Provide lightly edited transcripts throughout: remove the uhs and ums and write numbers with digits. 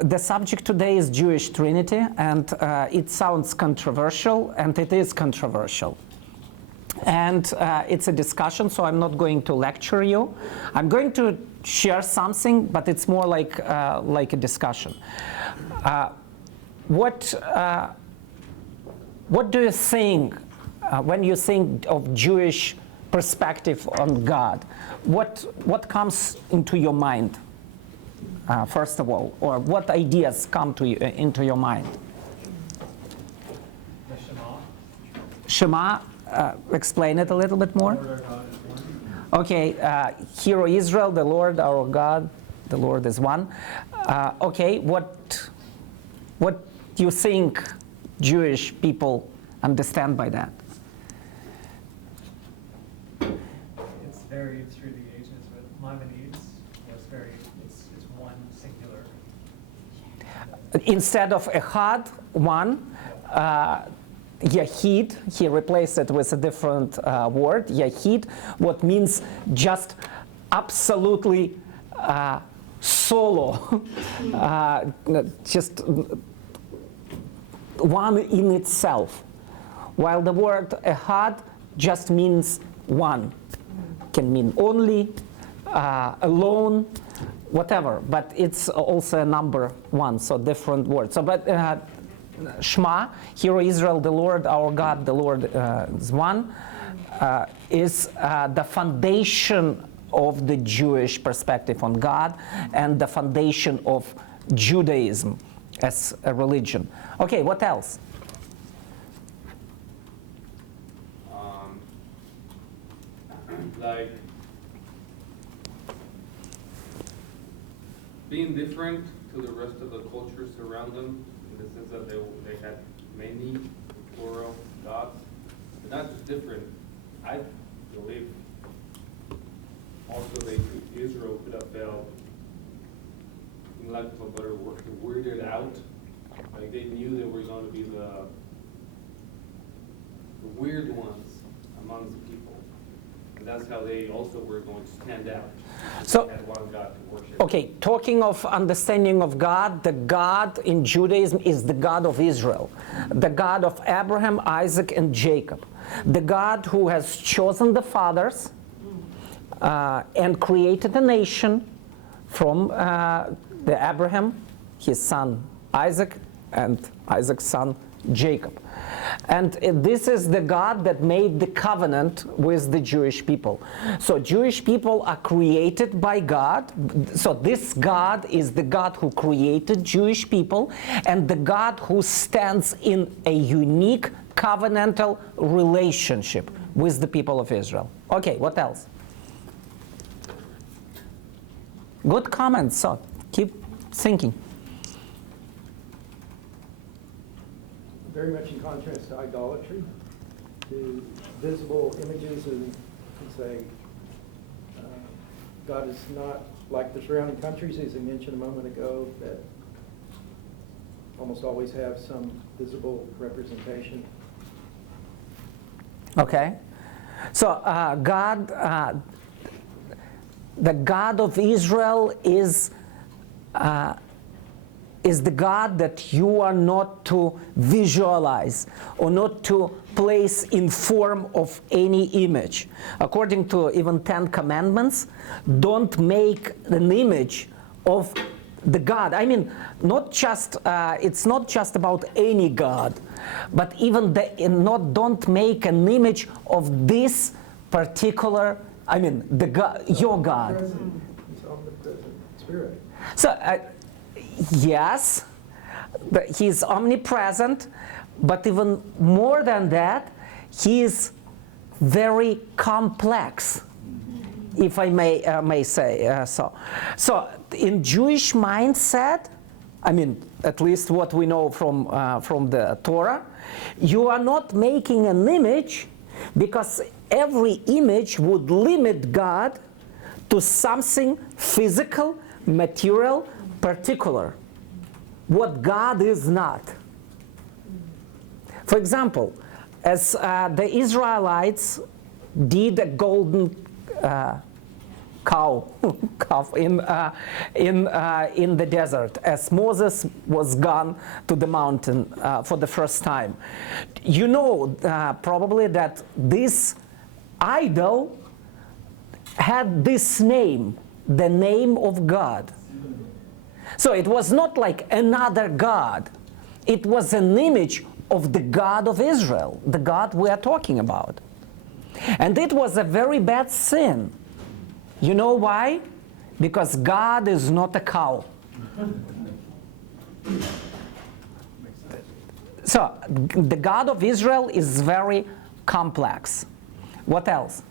The subject today is Jewish Trinity, and it sounds controversial, and it is controversial. And it's a discussion, so I'm not going to lecture you. I'm going to share something, but it's more like a discussion. What do you think when you think of Jewish perspective on God? What comes into your mind, first of all, or what ideas come to you, into your mind? The Shema. Shema. Explain it a little bit more. Okay, Hear, O Israel, the Lord our God, the Lord is one. Okay, what do you think Jewish people understand by that? It's varied through the ages. With Maimonides, it's one singular. Instead of Echad, one. Yahid, he replaced it with a different word, Yahid, what means just absolutely solo, just one in itself. While the word Echad just means one, can mean only, alone, whatever, but it's also a number one, so different words. So, but Shema, Hear, O Israel, the Lord our God, the Lord is one, is the foundation of the Jewish perspective on God and the foundation of Judaism as a religion. Okay, what else? Like being different to the rest of the cultures around them, in the sense that they had many plural gods, but not just different. I believe also Israel could have felt, in lack of a better word, weirded out. Like they knew they were going to be the weird ones amongst the people. And that's how they also were going to stand out. So, they had one God to worship. Okay, talking of understanding of God, the God in Judaism is the God of Israel, the God of Abraham, Isaac, and Jacob, the God who has chosen the fathers and created a nation from the Abraham, his son Isaac, and Isaac's son Jacob. And this is the God that made the covenant with the Jewish people. So Jewish people are created by God. So this God is the God who created Jewish people and the God who stands in a unique covenantal relationship with the people of Israel. Okay, what else? Good comments, so keep thinking. Very much in contrast to idolatry, to visible images, and say God is not like the surrounding countries, as I mentioned a moment ago, that almost always have some visible representation. Okay, so the God of Israel is the God that you are not to visualize or not to place in form of any image. According to even 10 commandments, don't make an image of the God. I mean, not just it's not just about any God, but even don't make an image of this particular, I mean, the God, your God. He's omnipresent spirit. So, yes, he's omnipresent, but even more than that, he is very complex, if I may say so. So, in Jewish mindset, I mean, at least what we know from the Torah, you are not making an image because every image would limit God to something physical, material, particular, what God is not. For example, as the Israelites did a golden cow, calf in the desert as Moses was gone to the mountain for the first time. You know probably that this idol had this name, the name of God. So it was not like another God. It was an image of the God of Israel, the God we are talking about. And it was a very bad sin. You know why? Because God is not a cow. So the God of Israel is very complex. What else?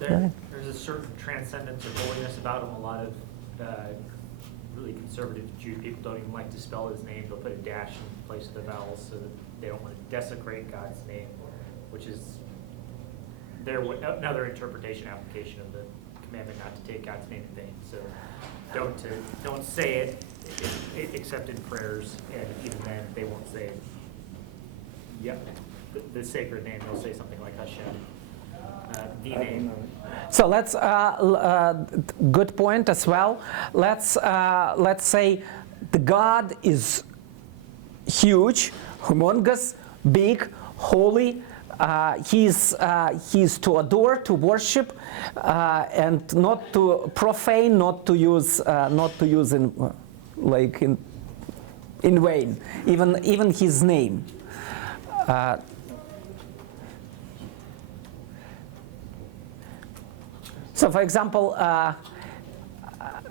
There's a certain transcendence or holiness about him. A lot of really conservative Jewish people don't even like to spell his name. They'll put a dash in place of the vowels so that they don't want to desecrate God's name, which is another interpretation application of the commandment not to take God's name in vain. So don't say it except in prayers, and even then they won't say the sacred name. They'll say something like Hashem, the name. So let's good point as well. Let's say the God is huge, humongous, big, holy. He's to adore, to worship, and not to profane, not to use in vain. Even his name. So, for example,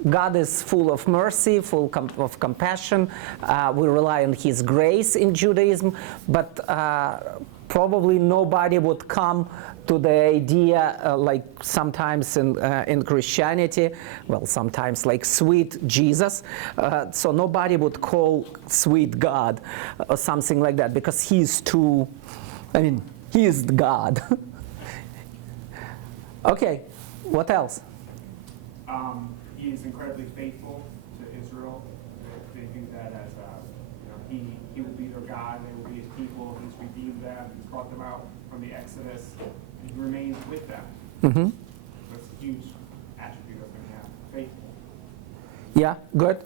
God is full of mercy, full of compassion. We rely on His grace in Judaism, but probably nobody would come to the idea, like sometimes in Christianity, well, sometimes like sweet Jesus. So nobody would call sweet God or something like that, because He's too, He is God. Okay. What else? He is incredibly faithful to Israel. They think that as he will be their God, they will be His people. He's redeemed them. He's brought them out from the Exodus. He remains with them. Mm-hmm. That's a huge attribute of him. Yeah, faithful. Yeah, good.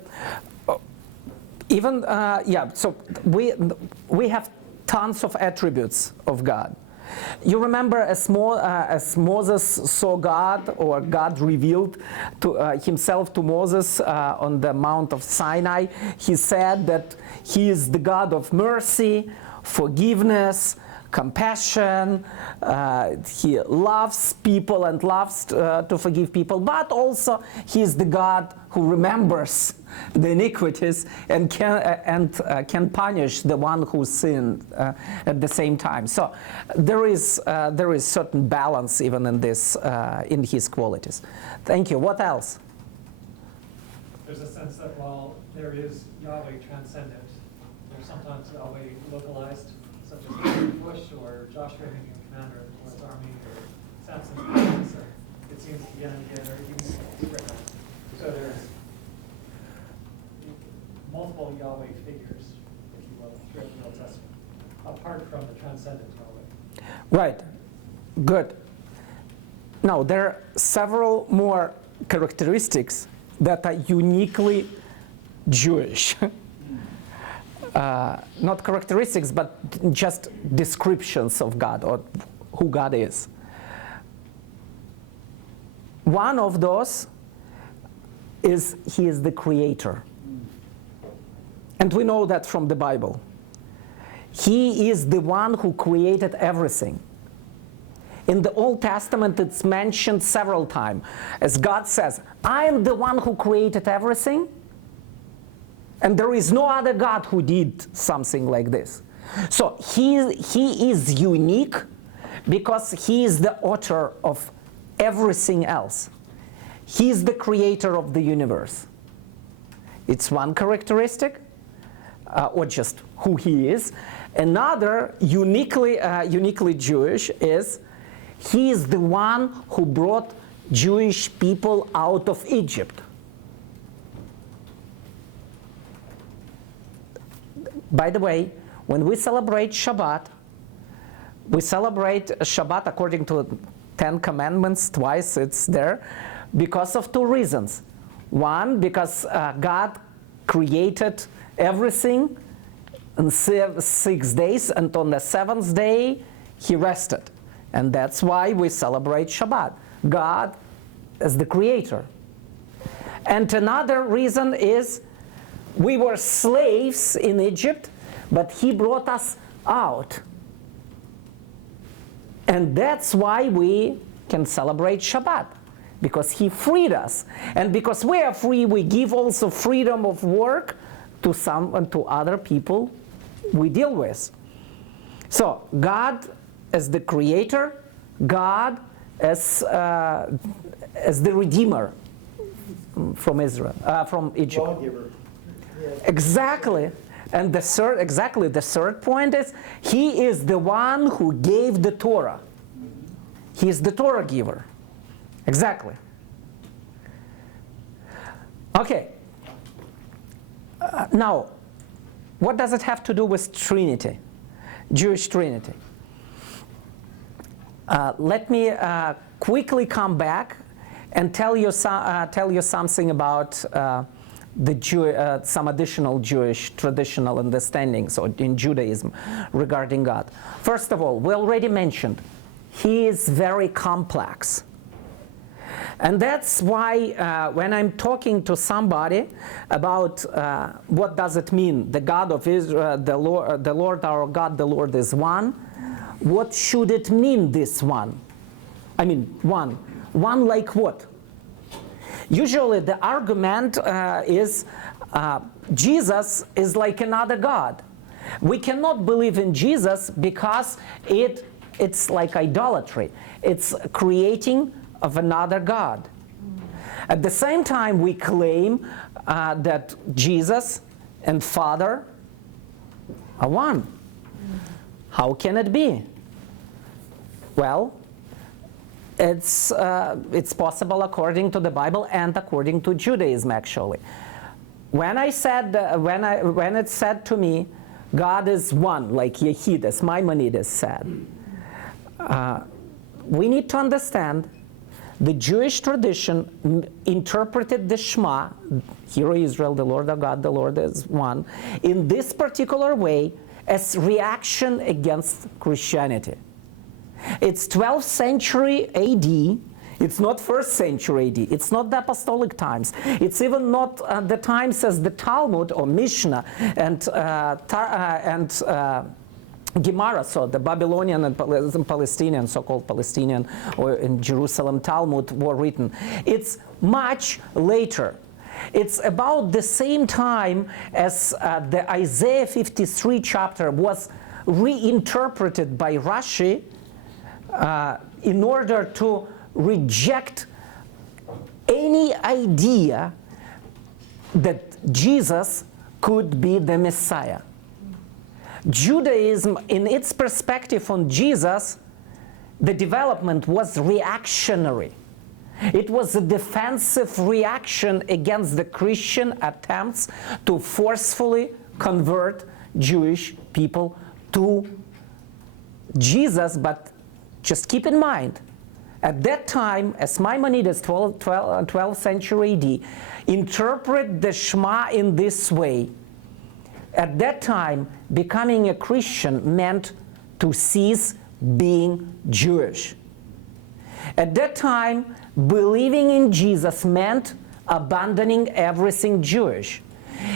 Even so we have tons of attributes of God. You remember as Moses saw God, or God revealed himself to Moses on the Mount of Sinai, he said that He is the God of mercy, forgiveness, compassion. He loves people and loves to forgive people, but also He is the God who remembers the iniquities and can punish the one who sinned at the same time. So there is certain balance even in this in His qualities. Thank you. What else? There's a sense that while there is Yahweh transcendent, there's sometimes Yahweh localized, such as Bush or Joshua being commander of the Lord's army, or Samson. So it seems again and again very unique. So there's multiple Yahweh figures, if you will, throughout the Old Testament, apart from the transcendent Yahweh. Right. Good. Now, there are several more characteristics that are uniquely Jewish. Not characteristics, but just descriptions of God, or who God is. One of those is He is the Creator. And we know that from the Bible. He is the one who created everything. In the Old Testament, it's mentioned several times. As God says, I am the one who created everything, and there is no other God who did something like this. So he is unique because He is the author of everything else. He is the creator of the universe. It's one characteristic, or just who He is. Another uniquely Jewish is He is the one who brought Jewish people out of Egypt. By the way, when we celebrate Shabbat, We celebrate Shabbat according to 10 Commandments, twice it's there, because of two reasons. One, because God created everything in 6 days, and on the 7th day, He rested. And that's why we celebrate Shabbat. God as the creator. And another reason is we were slaves in Egypt, but He brought us out. And that's why we can celebrate Shabbat, because He freed us. And because we are free, we give also freedom of work to some and to other people we deal with. So God as the creator, God as the redeemer from Israel, from Egypt. Lawgiver. Yes. Exactly. And the third point is He is the one who gave the Torah. He is the Torah giver. Exactly. Okay. Now, what does it have to do with Trinity, Jewish Trinity? Let me quickly come back and tell you something about some additional Jewish traditional understandings in Judaism regarding God. First of all, we already mentioned He is very complex. And that's why when I'm talking to somebody about what does it mean, the God of Israel, the Lord our God, the Lord is one, what should it mean, this one? I mean, one. One like what? Usually the argument is Jesus is like another God. We cannot believe in Jesus because it's like idolatry. It's creating of another God. At the same time, we claim that Jesus and Father are one. How can it be? Well, it's possible according to the Bible and according to Judaism, actually. When it's said to me, God is one, like Yehidus, Maimonides said, we need to understand the Jewish tradition interpreted the Shema, Hear, O Israel, the Lord our God, the Lord is one, in this particular way as reaction against Christianity. It's 12th century AD. It's not 1st century AD. It's not the apostolic times. It's even not the times as the Talmud or Mishnah and Gemara, so the Babylonian and Palestinian, so-called Palestinian or in Jerusalem Talmud were written. It's much later. It's about the same time as the Isaiah 53 chapter was reinterpreted by Rashi in order to reject any idea that Jesus could be the Messiah. Judaism, in its perspective on Jesus, the development was reactionary. It was a defensive reaction against the Christian attempts to forcefully convert Jewish people to Jesus. But just keep in mind, at that time, as Maimonides, 12th century AD, interpret the Shema in this way. At that time, becoming a Christian meant to cease being Jewish. At that time, believing in Jesus meant abandoning everything Jewish.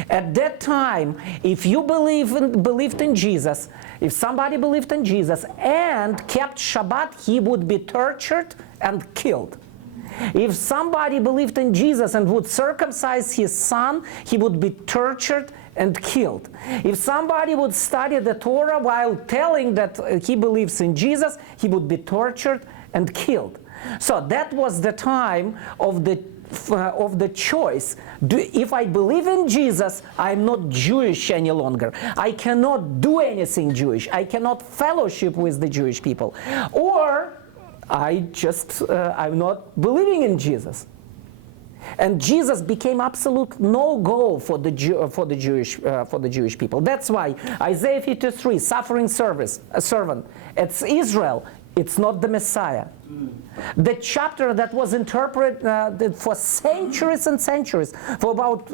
At that time, if you believed in Jesus, if somebody believed in Jesus and kept Shabbat, he would be tortured and killed. If somebody believed in Jesus and would circumcise his son, he would be tortured and killed. If somebody would study the Torah while telling that he believes in Jesus, he would be tortured and killed. So that was the time of the choice. If I believe in Jesus, I'm not Jewish any longer. I cannot do anything Jewish. I cannot fellowship with the Jewish people. Or I'm not believing in Jesus. And Jesus became absolute no-go for the Jewish people. That's why Isaiah 53, suffering servant, it's Israel. It's not the Messiah. The chapter that was interpreted for centuries and centuries, for about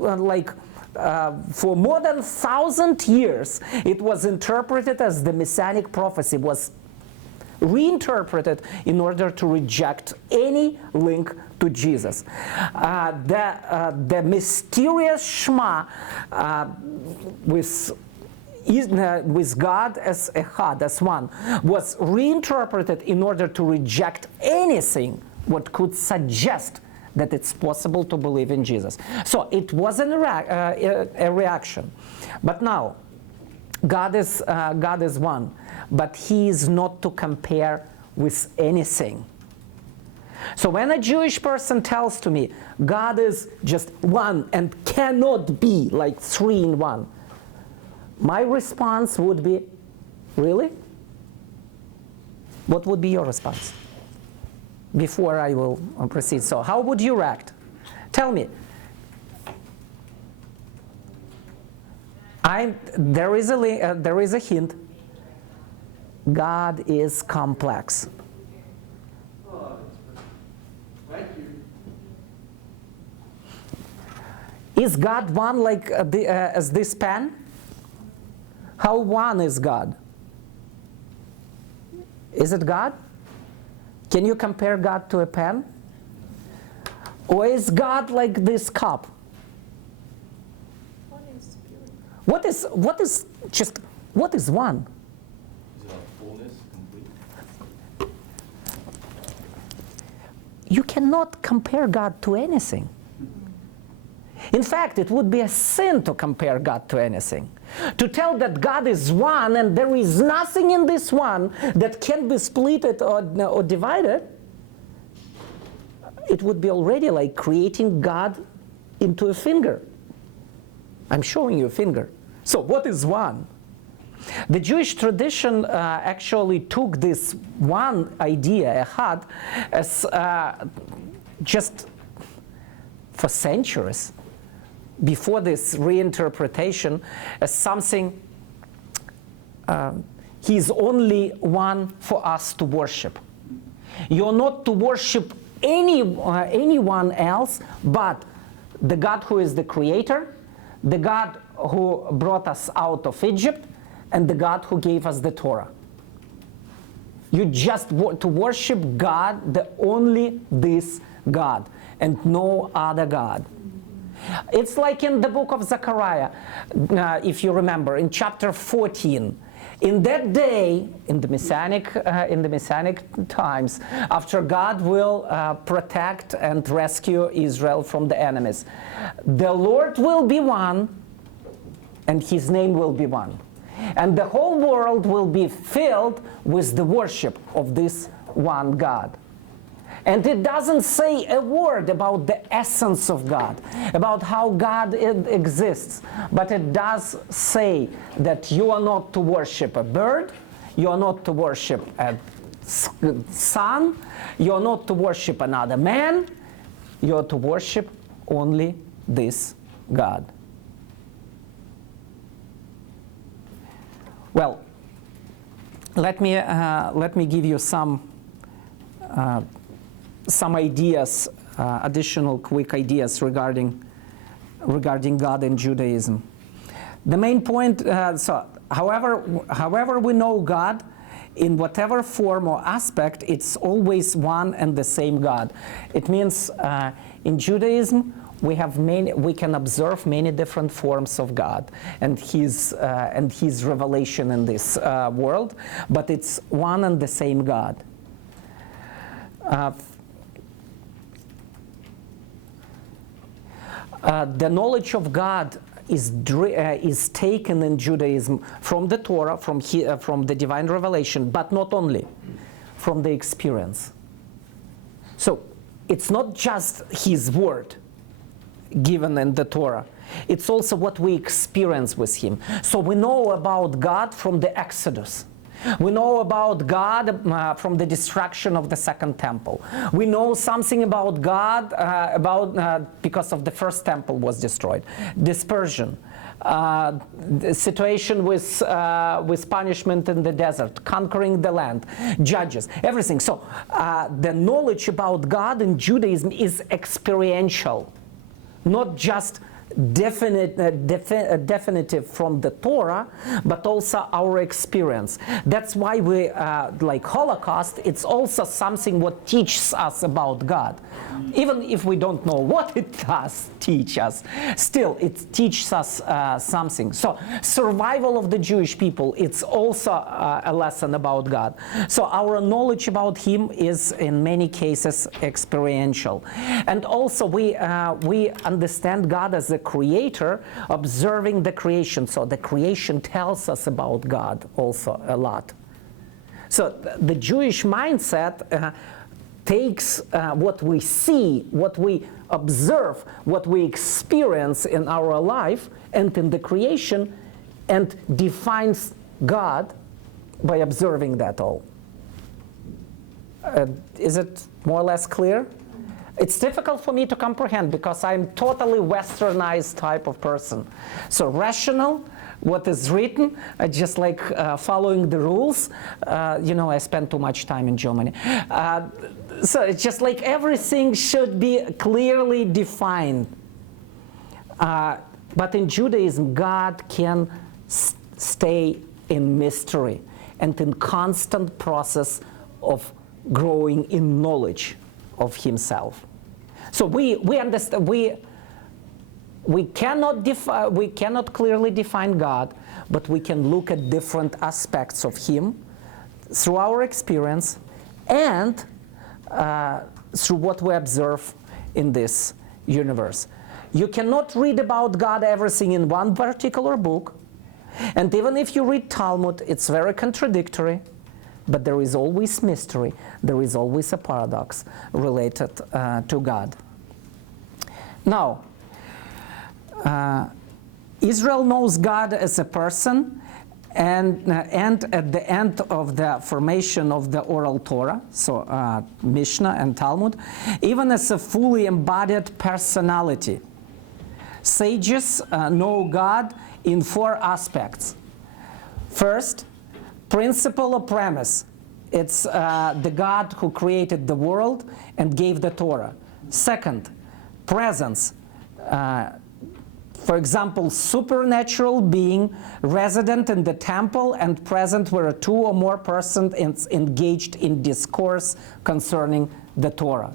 for more than 1,000 years, it was interpreted as the Messianic prophecy, was reinterpreted in order to reject any link to Jesus. The mysterious Shema with God as Echad, as one, was reinterpreted in order to reject anything what could suggest that it's possible to believe in Jesus. So it was a reaction. But now, God is one, but He is not to compare with anything. So when a Jewish person tells to me, God is just one and cannot be like three in one, my response would be, really? What would be your response? Before I will proceed. So how would you react? Tell me. There is a hint. God is complex. Thank you. Is God one like as this pen? How one is God? Is it God? Can you compare God to a pen? Or is God like this cup? One is spirit. What is one? Is it a fullness, complete? You cannot compare God to anything. In fact, it would be a sin to compare God to anything. To tell that God is one and there is nothing in this one that can be split or divided, it would be already like creating God into a finger. I'm showing you a finger. So what is one? The Jewish tradition actually took this one idea, Echad, as just for centuries before this reinterpretation as something, He's only one for us to worship. You're not to worship anyone else but the God who is the Creator, the God who brought us out of Egypt, and the God who gave us the Torah. You just want to worship God, the only this God, and no other God. It's like in the book of Zechariah, if you remember, in chapter 14. In that day, in the Messianic times, after God will protect and rescue Israel from the enemies, the Lord will be one, and His name will be one. And the whole world will be filled with the worship of this one God. And it doesn't say a word about the essence of God, about how God exists. But it does say that you are not to worship a bird, you are not to worship a sun, you are not to worship another man, you are to worship only this God. Well, let me give you some ideas, additional quick ideas regarding God and Judaism. The main point, however we know God, in whatever form or aspect, it's always one and the same God. It means in Judaism we can observe many different forms of God and His revelation in this world, but it's one and the same God. The knowledge of God is taken in Judaism from the Torah, from the divine revelation, but not only, from the experience. So it's not just His word given in the Torah, it's also what we experience with Him. So we know about God from the Exodus. We know about God from the destruction of the Second Temple. We know something about God because of the First Temple was destroyed. Dispersion. The situation with punishment in the desert, conquering the land, judges, everything. So the knowledge about God in Judaism is experiential, not just definitive from the Torah, but also our experience. That's why we like Holocaust. It's also something what teaches us about God, even if we don't know what it does teach us. Still, it teaches us something. So survival of the Jewish people, it's also a lesson about God. So our knowledge about Him is in many cases experiential, and also we understand God as a creator, observing the creation. So the creation tells us about God also a lot. So the Jewish mindset takes what we see, what we observe, what we experience in our life and in the creation, and defines God by observing that all. Is it more or less clear? It's difficult for me to comprehend because I'm totally westernized type of person. So rational, what is written, I just like following the rules. I spent too much time in Germany. So it's just like everything should be clearly defined. But in Judaism, God can stay in mystery and in constant process of growing in knowledge of Himself. So we understand we cannot clearly define God, but we can look at different aspects of Him through our experience and through what we observe in this universe. You cannot read about God everything in one particular book, and even if you read Talmud, it's very contradictory. But there is always mystery. There is always a paradox related to God. Now, Israel knows God as a person, and at the end of the formation of the oral Torah, so Mishnah and Talmud, even as a fully embodied personality. Sages know God in 4 aspects. First, principle or premise. It's the God who created the world and gave the Torah. Second, presence. For example, supernatural being resident in the temple and present where 2 or more persons engaged in discourse concerning the Torah.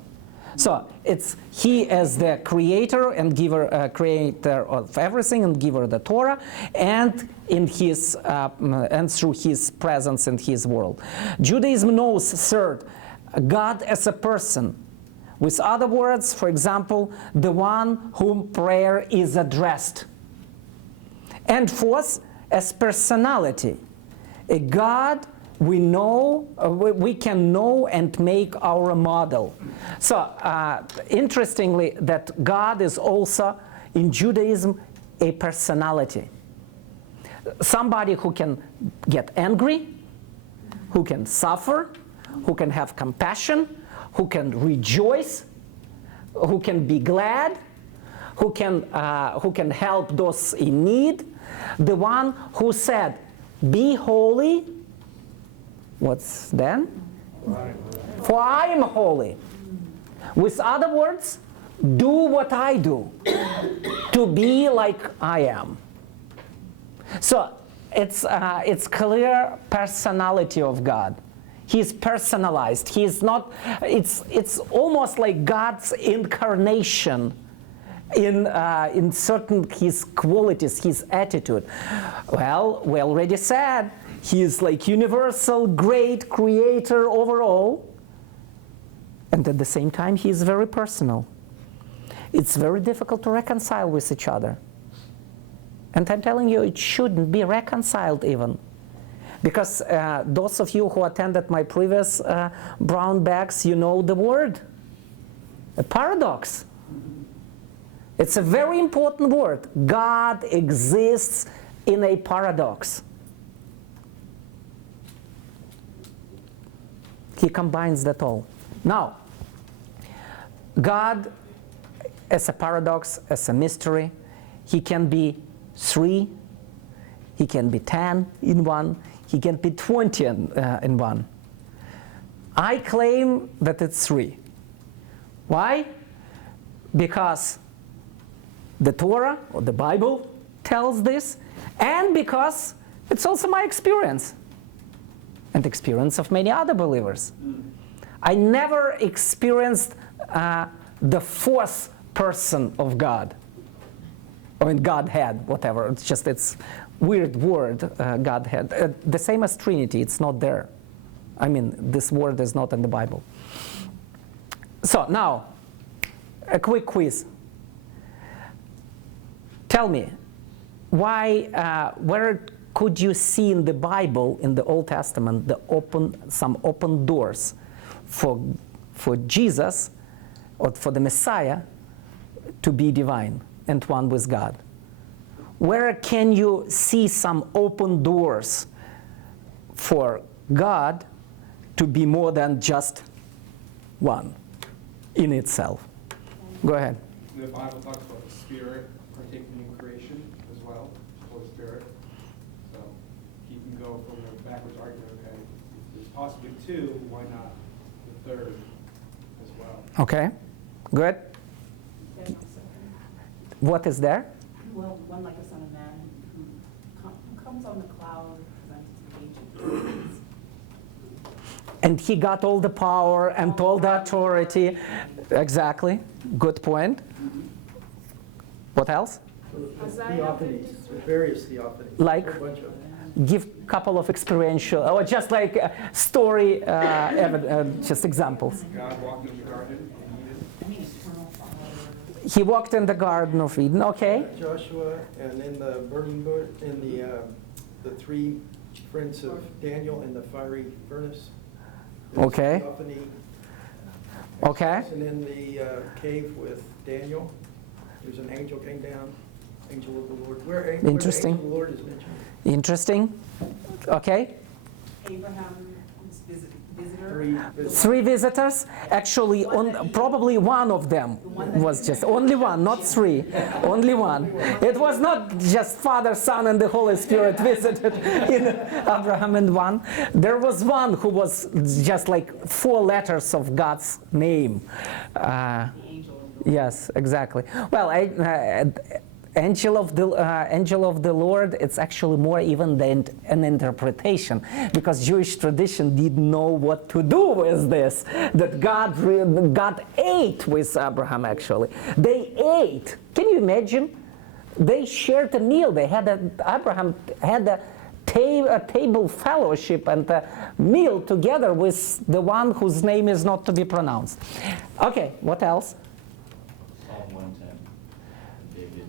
So it's He as the creator and giver, creator of everything and giver of the Torah, and in His and through His presence in His world. Judaism knows, third, God as a person. With other words, for example, the one whom prayer is addressed. And fourth, as personality, a God we know, we can know and make our model. So, interestingly, that God is also, in Judaism, a personality. Somebody who can get angry, who can suffer, who can have compassion, who can rejoice, who can be glad, who can help those in need. The one who said, "Be holy." What's then? For I am holy. With other words, do what I do, to be like I am. So it's clear personality of God. He's personalized. He's not. It's almost like God's incarnation in certain His qualities, His attitude. Well, we already said He is like universal, great creator overall, and at the same time He is very personal. It's very difficult to reconcile with each other. And I'm telling you, it shouldn't be reconciled even. Because those of you who attended my previous brown bags, you know the word, a paradox. It's a very important word. God exists in a paradox. He combines that all. Now, God, as a paradox, as a mystery, he can be 3, he can be 10 in one, he can be 20 in one. I claim that it's 3. Why? Because the Torah, or the Bible, tells this, and because it's also my experience, and experience of many other believers. I never experienced the 4th person of God, or in Godhead, whatever. It's weird word, Godhead. The same as Trinity, it's not there. I mean, this word is not in the Bible. So now, a quick quiz. Tell me, where could you see in the Bible, in the Old Testament, some open doors for Jesus, or for the Messiah, to be divine and one with God? Where can you see some open doors for God to be more than just one in itself? Go ahead. The Bible talks about the Spirit partaking in creation as well, the Holy Spirit. So he can go from the backwards argument, okay, there's possibly 2, why not the 3rd as well? Okay, good. What is there? Well, one like a son of man who comes on the cloud, presents the ancient. And he got all the power and all the authority. Exactly. Good point. What else? Theophanies, various theophanies. Like? A whole bunch of them. Give a couple of experiential, or just like story, just examples. God walking in the garden in Eden. He walked in the Garden of Eden. Okay. Joshua, and in the burning bush, in the 3 friends of Daniel in the fiery furnace. There's Okay. theophany. Okay. And in the cave with Daniel, there's an angel came down, angel of the Lord. Where the Interesting. angel of the Lord is mentioned. Interesting. Okay. Abraham's visitor. 3 3 visitors. Actually, probably one of them was just only one, not 3. Only one. It was not just Father, Son, and the Holy Spirit visited in Abraham and one. There was one who was just like 4 letters of God's name. Yes, exactly. Well, angel of the Lord, it's actually more even than an interpretation, because Jewish tradition didn't know what to do with this, that God ate with Abraham, actually. They ate. Can you imagine? They shared a meal. Abraham had a table fellowship and a meal together with the one whose name is not to be pronounced. Okay, what else? Psalm 110. David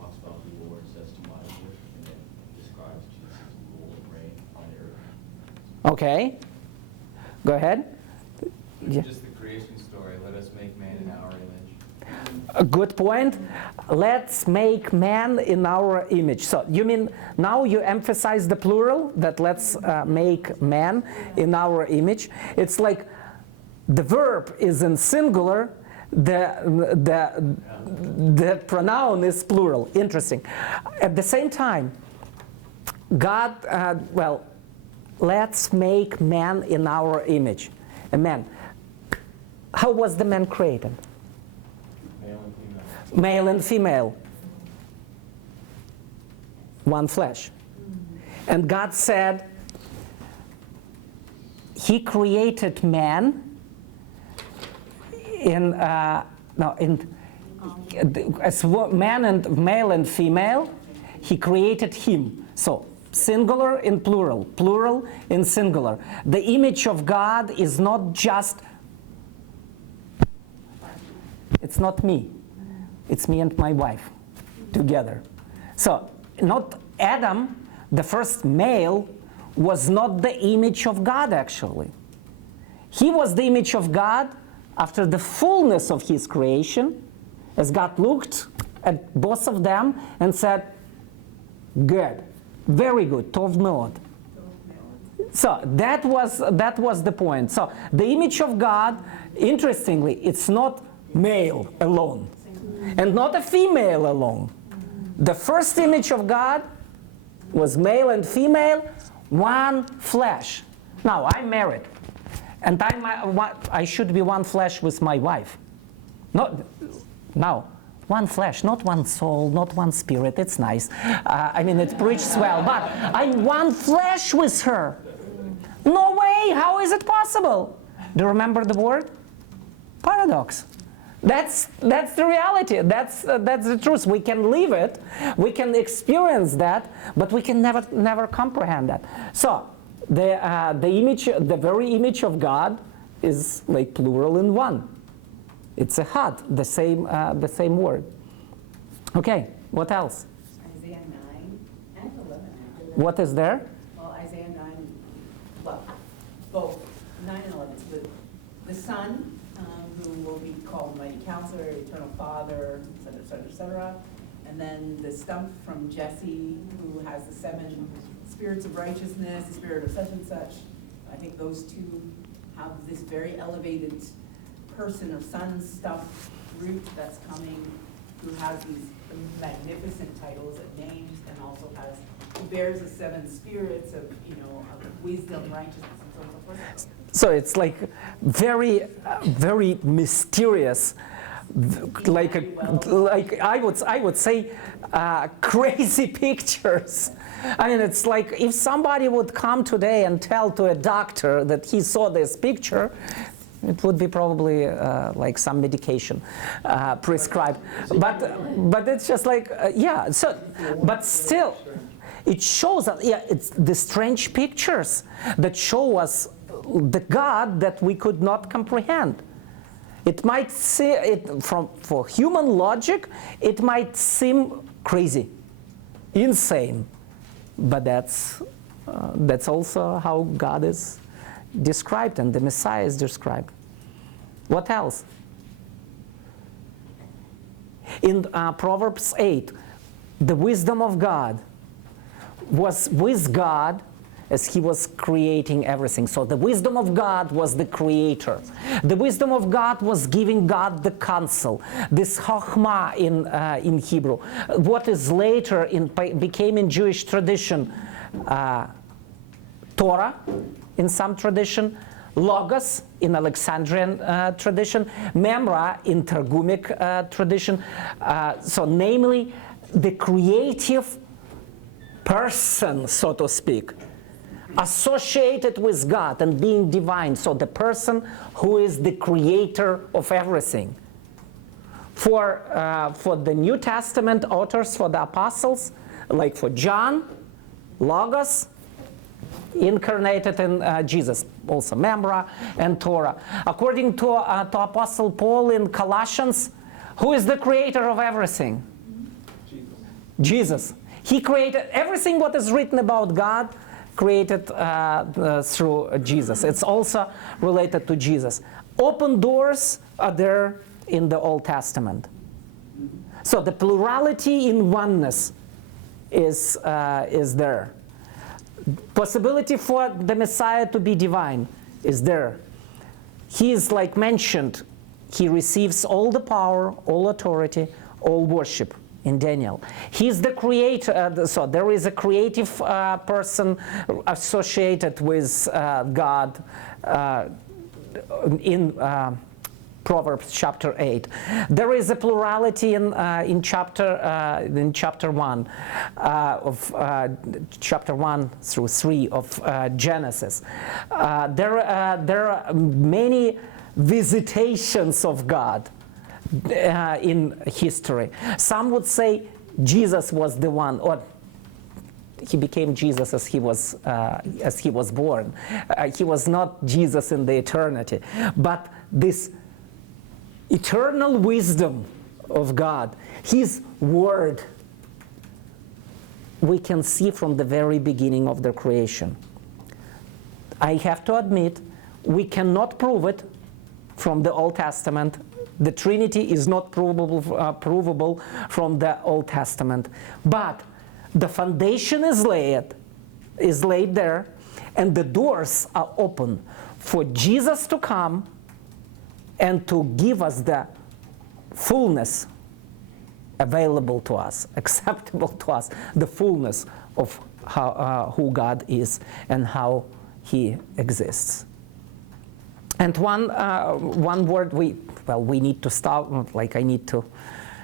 talks about the Lord says to my Lord, and then describes Jesus' rule and reign on the earth. Okay. Go ahead. Yeah. Just the creation story. Let us make man in our image. A good point. Let's make man in our image. So you mean now you emphasize the plural, that let's make man in our image. It's like the verb is in singular, the pronoun is plural. Interesting. At the same time, God, let's make man in our image. A man. How was the man created? Male and female. Male and female. One flesh. And God said, He created man as man and male and female. He created him. So singular in plural, plural in singular. The image of God is not just. It's not me. It's me and my wife together. So, not Adam, the first male, was not the image of God, actually. He was the image of God after the fullness of his creation, as God looked at both of them and said, good, very good, tov meod. So that was the point. So the image of God, interestingly, it's not male alone and not a female alone. The first image of God was male and female, one flesh. Now I'm married, and I should be one flesh with my wife. Now, one flesh, not one soul, not one spirit. It's nice. I mean, it preaches well, but I'm one flesh with her. No way. How is it possible? Do you remember the word? Paradox. That's the reality. That's the truth. We can live it. We can experience that, but we can never comprehend that. So the image, the very image of God, is like plural in one. It's a had, the same word. Okay, what else? Isaiah 9 and 11. What is there? Well, Isaiah 9, well, both 9 and 11. So the Son, who will be called Mighty Counselor, Eternal Father, et cetera, et cetera, et cetera. And then the stump from Jesse, who has the 7 spirits of righteousness, the spirit of such and such. I think those two have this very elevated person or son stump root that's coming, who has these magnificent titles and names, and also who bears the 7 spirits of, of wisdom, righteousness, and so on and so forth. So it's like very, very mysterious, like I would say, crazy pictures. I mean, it's like if somebody would come today and tell to a doctor that he saw this picture, it would be probably like some medication prescribed. But it's just like, yeah. So, but still, it shows us, it's the strange pictures that show us the God that we could not comprehend. It might seem, for human logic, it might seem crazy, insane, but that's also how God is described and the Messiah is described. What else? In Proverbs 8, the wisdom of God was with God as he was creating everything. So the wisdom of God was the creator. The wisdom of God was giving God the counsel. This chokhmah in Hebrew. What is later became in Jewish tradition Torah in some tradition, Logos in Alexandrian tradition, Memra in Targumic tradition. So namely, the creative person, so to speak, associated with God and being divine. So the person who is the creator of everything. For the New Testament authors, for the apostles, like for John, Logos, incarnated in Jesus, also Memra and Torah. According to Apostle Paul in Colossians, who is the creator of everything? Jesus. He created everything what is written about God, created through Jesus. It's also related to Jesus. Open doors are there in the Old Testament. So the plurality in oneness is there. Possibility for the Messiah to be divine is there. He is like mentioned, he receives all the power, all authority, all worship in Daniel. He's the creator, so there is a creative person associated with God in Proverbs chapter 8. There is a plurality in chapter 1 of chapter 1 through 3 of Genesis. There are many visitations of God in history. Some would say Jesus was the one, or he became Jesus as he was born. He was not Jesus in the eternity, but this eternal wisdom of God, His Word, we can see from the very beginning of the creation. I have to admit, we cannot prove it from the Old Testament. The Trinity is not provable from the Old Testament. But the foundation is laid there, and the doors are open for Jesus to come and to give us the fullness available to us, acceptable to us, the fullness of who God is and how He exists. And one word we need to stop, like I need to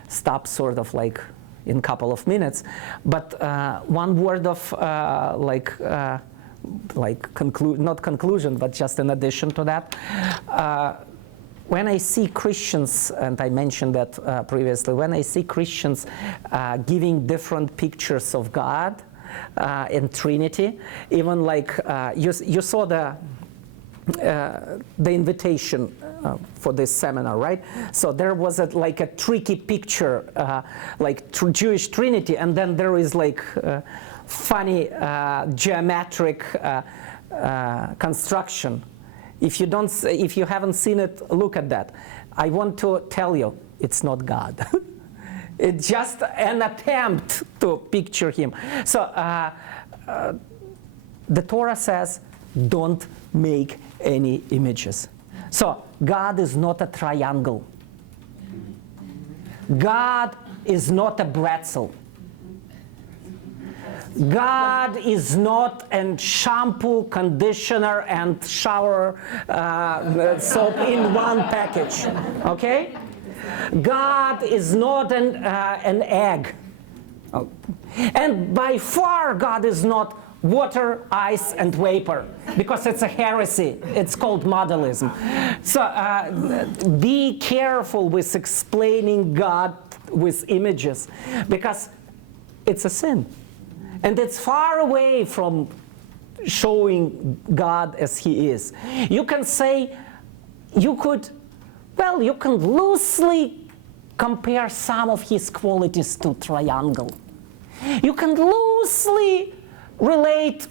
stop sort of like in a couple of minutes, but one word of not conclusion, but just in addition to that, when I see Christians, and I mentioned that previously, when I see Christians giving different pictures of God in Trinity, even like you saw the invitation for this seminar, right? So there was like a tricky picture, like Jewish Trinity, and then there is like funny geometric construction. If you haven't seen it, look at that. I want to tell you, it's not God. It's just an attempt to picture Him. So the Torah says, don't make any images. So God is not a triangle. God is not a pretzel. God is not a shampoo, conditioner, and shower soap in one package, okay? God is not an egg. And by far, God is not water, ice, and vapor, because it's a heresy. It's called modalism. So be careful with explaining God with images, because it's a sin. And it's far away from showing God as He is. You can say, you can loosely compare some of His qualities to triangle. You can loosely relate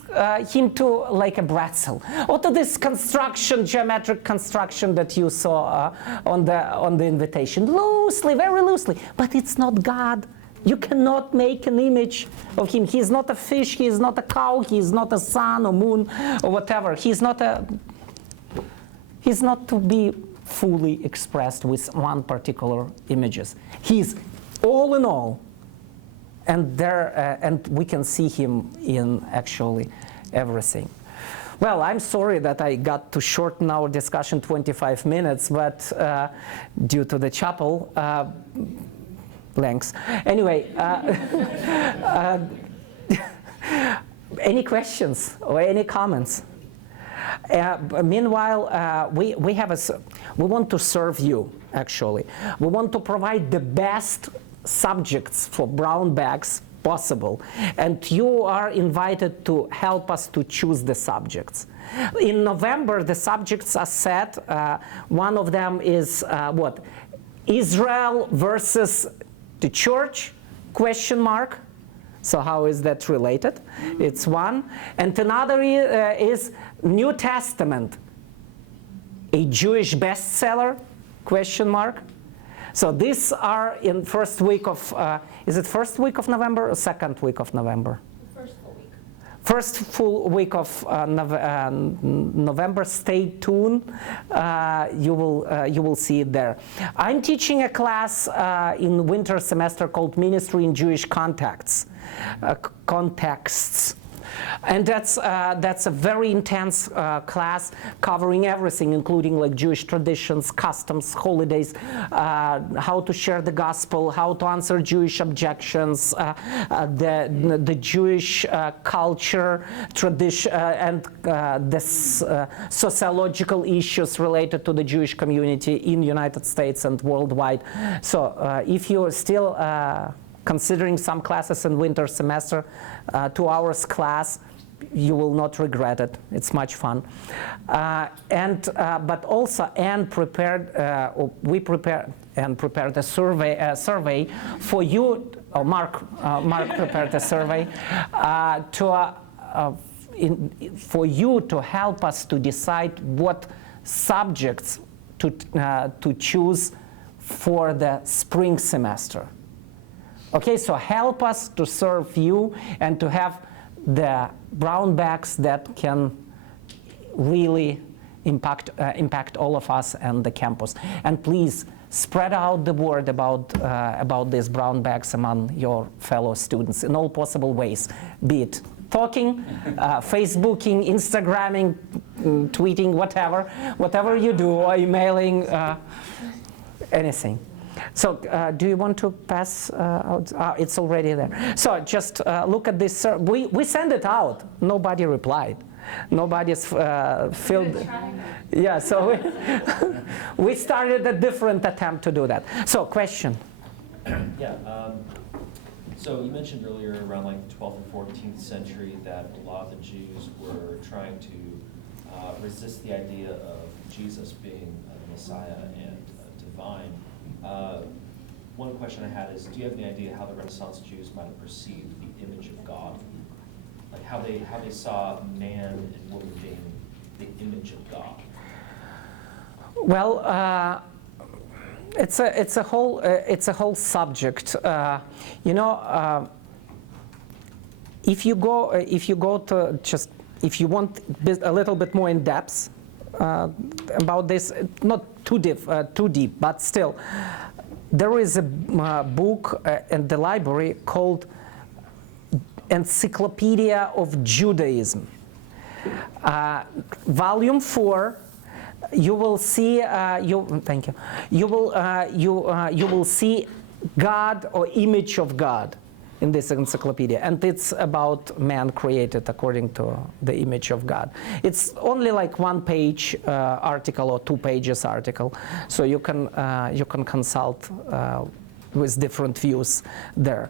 Him to like a pretzel, or to this construction, geometric construction that you saw on the invitation. Loosely, very loosely, but it's not God. You cannot make an image of Him. He is not a fish, He is not a cow, He is not a sun or moon or whatever. He's not to be fully expressed with one particular images. He's all in all. And we can see Him in actually everything. Well, I'm sorry that I got to shorten our discussion 25 minutes, but due to the chapel lengths. Anyway, any questions or any comments? Meanwhile, we want to serve you, actually. We want to provide the best subjects for brown bags possible, and you are invited to help us to choose the subjects. In November, the subjects are set. One of them is what? Israel versus the church, question mark. So how is that related? It's one. And another is New Testament, a Jewish bestseller, question mark. So these are in first week of, is it first week of November or second week of November? First full week. First full week of November. Stay tuned. You will see it there. I'm teaching a class in winter semester called Ministry in Jewish Contexts. And that's a very intense class covering everything, including like Jewish traditions, customs, holidays, how to share the gospel, how to answer Jewish objections, the Jewish culture, tradition, and the sociological issues related to the Jewish community in the United States and worldwide. So if you're still considering some classes in winter semester, 2 hours class, you will not regret it. It's much fun. But also we prepared a survey for you. Mark prepared a survey for you to help us to decide what subjects to choose for the spring semester. Okay, so help us to serve you and to have the brown bags that can really impact all of us and the campus. And please spread out the word about these brown bags among your fellow students in all possible ways, be it talking, Facebooking, Instagramming, tweeting, whatever you do, or emailing, anything. So do you want to pass out? It's already there. So just look at this. We sent it out. Nobody replied. Nobody's filled. Yeah, so we started a different attempt to do that. So question. Yeah. So you mentioned earlier around like the 12th and 14th century that a lot of the Jews were trying to resist the idea of Jesus being the Messiah and divine. One question I had is, do you have any idea how the Renaissance Jews might have perceived the image of God? Like how they saw man and woman being the image of God? Well, it's a whole subject. You know, if you go to just, if you want a little bit more in depth about this, not too deep, but still, there is a book in the library called Encyclopedia of Judaism, Volume 4. You will see. Thank you. You will see God or image of God in this encyclopedia, and it's about man created according to the image of God. It's only like one-page article or 2 pages article, so you can consult with different views there.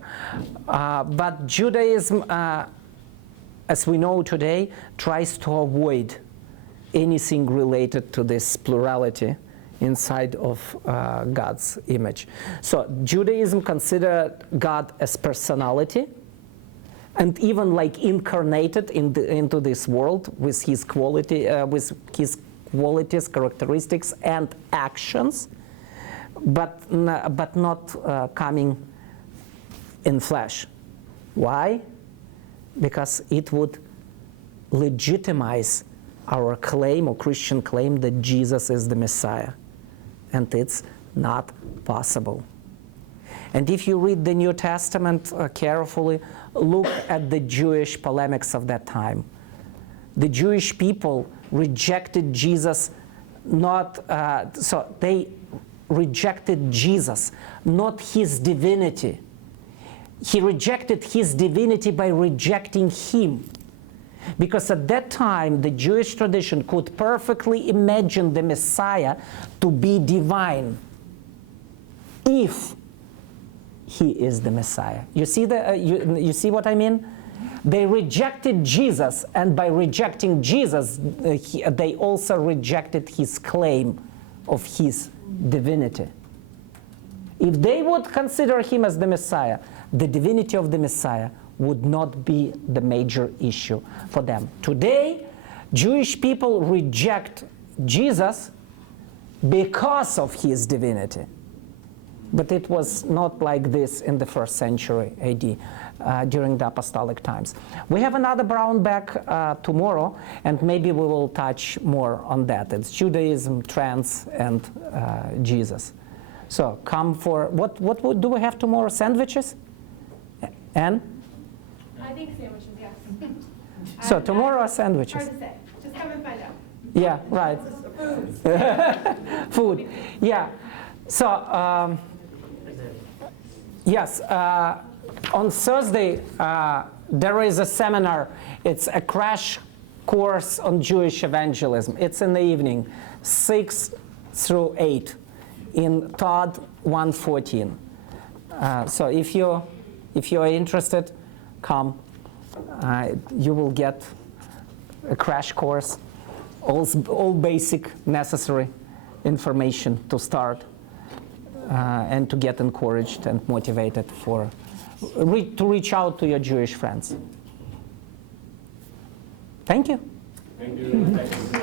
But Judaism, as we know today, tries to avoid anything related to this plurality inside of God's image. So Judaism considered God as personality, and even like incarnated into this world with his qualities, characteristics, and actions, but not coming in flesh. Why? Because it would legitimize our claim, or Christian claim, that Jesus is the Messiah. And it's not possible. And if you read the New Testament carefully, look at the Jewish polemics of that time. The Jewish people rejected Jesus, so they rejected Jesus, not his divinity. He rejected his divinity by rejecting him. Because at that time, the Jewish tradition could perfectly imagine the Messiah to be divine if he is the Messiah. You see you see what I mean? They rejected Jesus, and by rejecting Jesus, they also rejected his claim of his divinity. If they would consider him as the Messiah, the divinity of the Messiah would not be the major issue for them. Today, Jewish people reject Jesus because of his divinity. But it was not like this in the 1st century AD, during the apostolic times. We have another brown bag tomorrow, and maybe we will touch more on that. It's Judaism, trans, and Jesus. So come for, what do we have tomorrow? Sandwiches? And? I think sandwiches, yes. So tomorrow sandwiches. Hard to say. Just come and find out. Yeah, right. Food. Yeah. So, yes, on Thursday there is a seminar. It's a crash course on Jewish evangelism. It's in the evening, 6 through 8 in Todd 114. So if you're interested, come. You will get a crash course, all basic necessary information to start and to get encouraged and motivated to reach out to your Jewish friends. Thank you. Thank you.